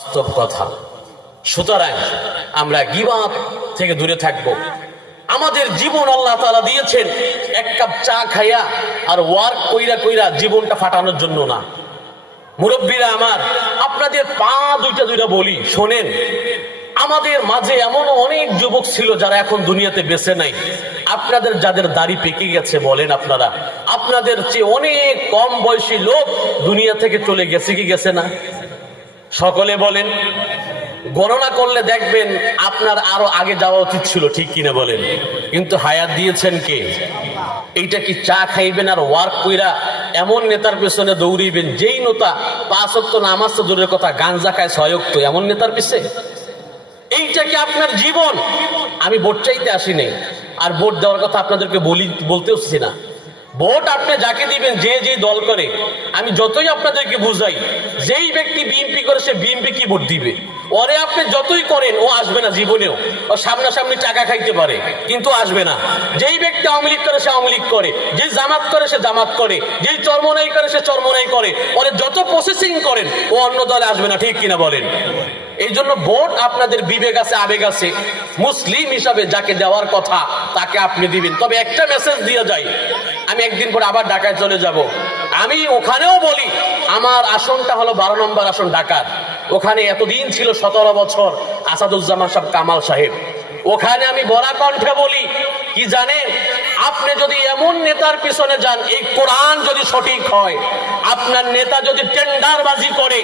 বাস্তব কথা। সুতরাং আমরা গীবাত থেকে দূরে থাকব। আমাদের জীবন আল্লাহ তাআলা দিয়েছেন এক কাপ চা খাইয়া আর ওয়ার্ক কইরা কইরা জীবনটা ফাটানোর জন্য না। মুরব্বীরা আমার, আপনাদের পা দুইটা দুইটা বলি শোনেন। আমাদের মাঝে এমন অনেক যুবক ছিল যারা এখন দুনিয়াতে বেঁচে নাই। আপনাদের যাদের দাড়ি পেকে গেছে বলেন আপনারা, আপনাদের চেয়ে অনেক কম বয়সী লোক দুনিয়া থেকে চলে গেছে কি গেছে না? সকলে বলেন। গণনা করলে দেখবেন আপনার আরো আগে যাওয়া উচিত ছিল, ঠিক কিনা বলেন? কিন্তু হায়াত দিয়েছেন কে? এইটা কি চা খাইবেন আর ওয়ার্ক কইরা এমন নেতার পেছনে দৌড়িবেন যেই নেতা 5 ওয়াক্ত নামাজ তো দূরের কথা গাঞ্জা খায় 6 ওয়াক্ত, এমন নেতার পিছে? এইটা কি আপনার জীবন? আমি ভোট চাইতে আসি নাই, আর ভোট দেওয়ার কথা আপনাদেরকে বলতে হচ্ছে না। ভোট আপনি যাকে দিবেন, যে যে দল করে, আমি যতই আপনাদেরকে বুঝাই, যেই ব্যক্তি বিএনপি করে সে বিএনপি কি ভোট দিবে। ওরে আপনি যতই করেন ও আসবে না জীবনেও। ও সামনাসামনি টাকা খাইতে পারে কিন্তু আসবে না। যেই ব্যক্তি আওয়ামী লীগ করে সে আওয়ামী লীগ করে, যে জামাত করে সে জামাত করে, যেই চরমনাই করে সে চরমনাই করে। ওরে যত প্রসেসিং করেন ও অন্য দলে আসবে না, ঠিক কিনা বলেন? এই জন্য ভোট আপনাদের বিবেক আছে, আবেগ আছে। মুসলিম হিসাবে যাকে দেওয়ার কথা তাকে আপনি দিবেন। তবে একটা মেসেজ দিয়ে যাই, আমি একদিন পরে আবার ঢাকায় চলে যাব। আমি ওখানেও বলি, আমার আসনটা হলো 12 নম্বর আসন ঢাকার। ওখানে এতদিন ছিল 17 বছর আসাদুজ্জামান সাহেব কামাল সাহেব। ওখানে আমি বলা কণ্ঠে বলি কি জানেন, আপনি যদি এমন নেতার পিছনে যান, এই কোরআন যদি সঠিক হয়, আপনার নেতা যদি টেন্ডারবাজি করে,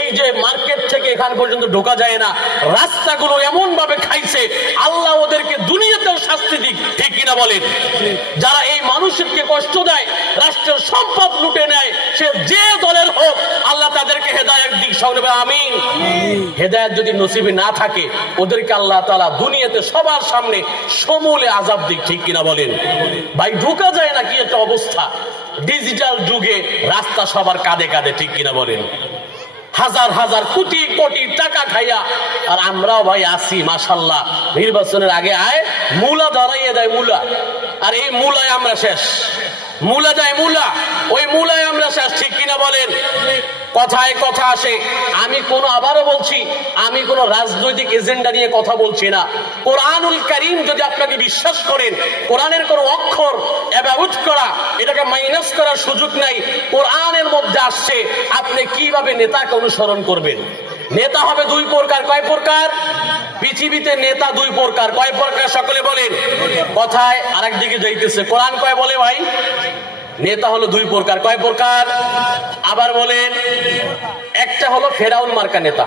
এই যে মার্কেট থেকে এখান পর্যন্ত ঢোকা যায় না, রাস্তাগুলো এমন ভাবে খাইছে, আল্লাহ ওদেরকে দুনিয়াতেও শাস্তি দিক, ঠিক কিনা বলেন? যারা এই মানুষকে কষ্ট দেয়, রাষ্ট্রের সম্পদ লুটে নেয়, সে যে দলের হোক, আল্লাহ তাদেরকে হেদায়েত দিক, সকলে আমিন। হেদায়েত যদি নসিবে না থাকে, ওদেরকে আল্লাহ তাআলা দুনিয়াতে সবার সামনে সমূলে আযাব দিক, ঠিক কিনা বলেন? ভাই ঢোকা যায় না, কি একটা অবস্থা। ডিজিটাল যুগে রাস্তা সবার কাঁধে কাঁধে, ঠিক কিনা বলেন? হাজার হাজার কোটি কোটি টাকা খাইয়া, আর আমরাও ভাই আসি মাশাআল্লাহ। নির্বাচনের আগে আয় মূলা ধরাইয়ে দেয়, মূলা, আর এই মূলায় আমরা শেষ। মূলা যায় মূলা, ওই মূলায় আমরা শেষ, ঠিক কিনা বলেন? কথায় কথা আসে। আমি আবারও বলছি, আমি কোন রাজনৈতিক এজেন্ডা নিয়ে কথা বলছি না। কোরআনুল কারীম যদি আপনাকে বিশ্বাস করেন, কোরআনের কোন অক্ষর এবাউট করা, এটাকে মাইনাস করার সুযোগ নাই। কোরআনের মধ্যে আসছে আপনি কিভাবে নেতাকে অনুসরণ করবেন। নেতা হবে 2 প্রকার। কয় প্রকার? পৃথিবীতে নেতা 2 প্রকার। কয় প্রকার? সকলে বলেন। কথায় আরেক দিকে যাইতেছে। কোরআন কয় বলে ভাই? নেতা হলো 2 প্রকার। কয় প্রকার? আবার বলেন। একটা হলো ফেরাউন মার্কা নেতা।